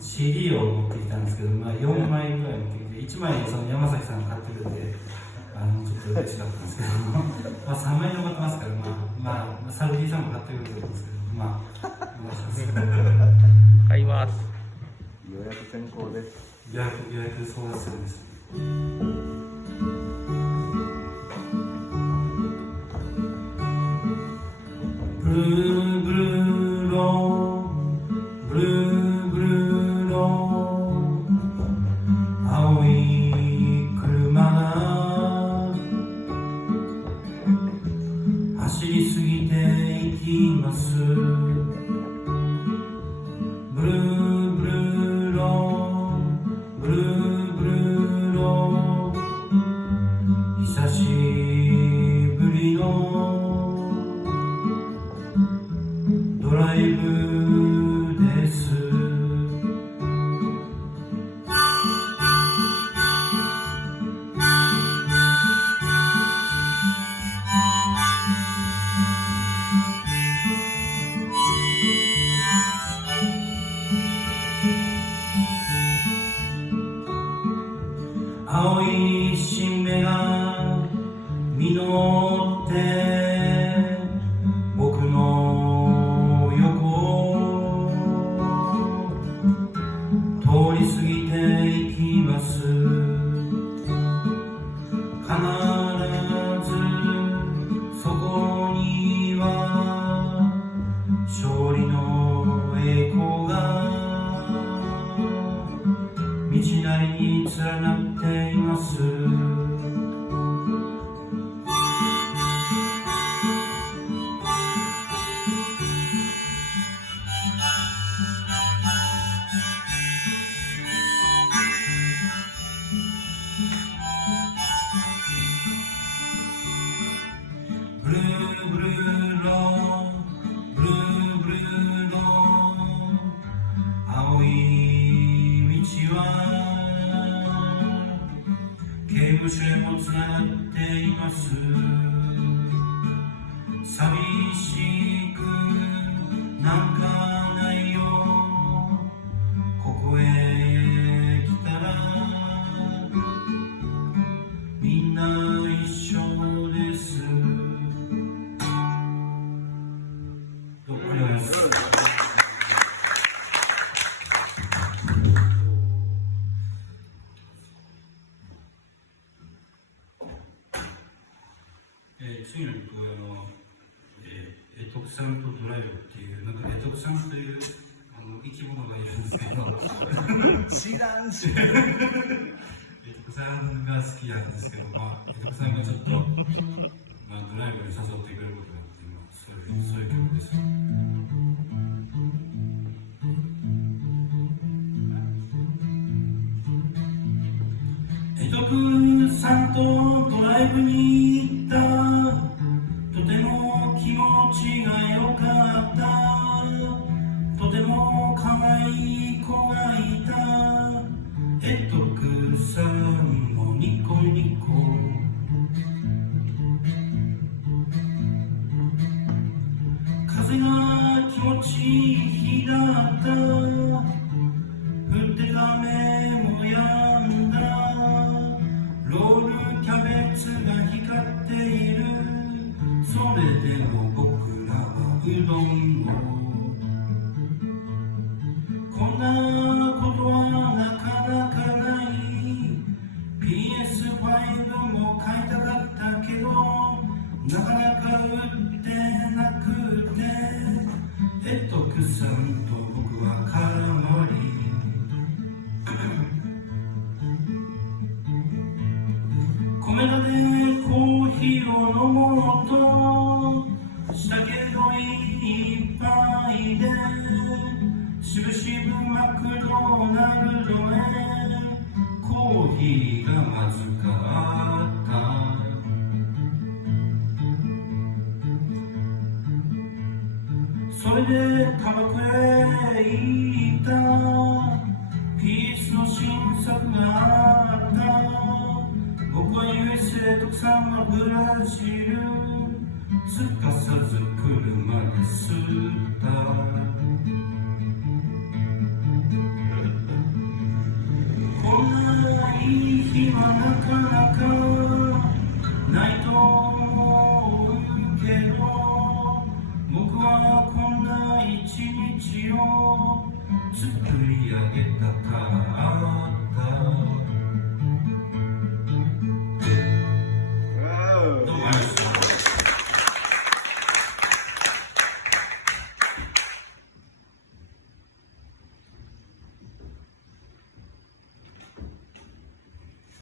CD を持ってきたんですけど、4枚ぐらい持ってきて、1枚その山崎さんが買ってるんで、ちょっと嬉しかったんですけど、3枚残ってますから、サルディさんも買ってくれると思うんですけど、お願いします。買います。予約先行です。予約争奪戦です。ブルーブルーロー、ブルーブルーロー、青い車が走り過ぎていきます。ブルーブルーロー、ブルーブルーロー、久しぶりのドライブです。青い新芽が実って僕の横を通り過ぎていきます。必ずそこには勝利の栄光が道なりに連なっています。ブルーブルーロー、ブルーブルーロー、青い道は刑務所へもつながっています。寂しくなんかないよ、ここへ来たらみんな一緒です。どうもありがとうございます。次の曲は特産とドライブっていう、特産という生き物がいるんですけど、知らんし。特産が好きなんですけど、特産がちょっと、ドライブに誘ってくれることがあって、そういう曲です。特産とドライブに行った、とても気持ちが良かった、とても可愛い子がいた、特産もニコニコ、風が気持ちいい日だった、降ってた雨もやんだ、ロールキャベツが光っている、それでも僕らはうどんを、こんなことはなかなかない、 PS5 も買いたかったけどなかなか売ってなくて、特産と僕は絡まり、米田でコーヒーを飲もうとしたけどいっぱいで、しぶしぶマクドナルドへ、コーヒーがまずかった、それでタバコへ行った、ピースの新作があった、僕は USA 特産のブラジル、すかさず車で吸った、日はなかなかないと思うけど、僕はこんな一日を作り上げたかった。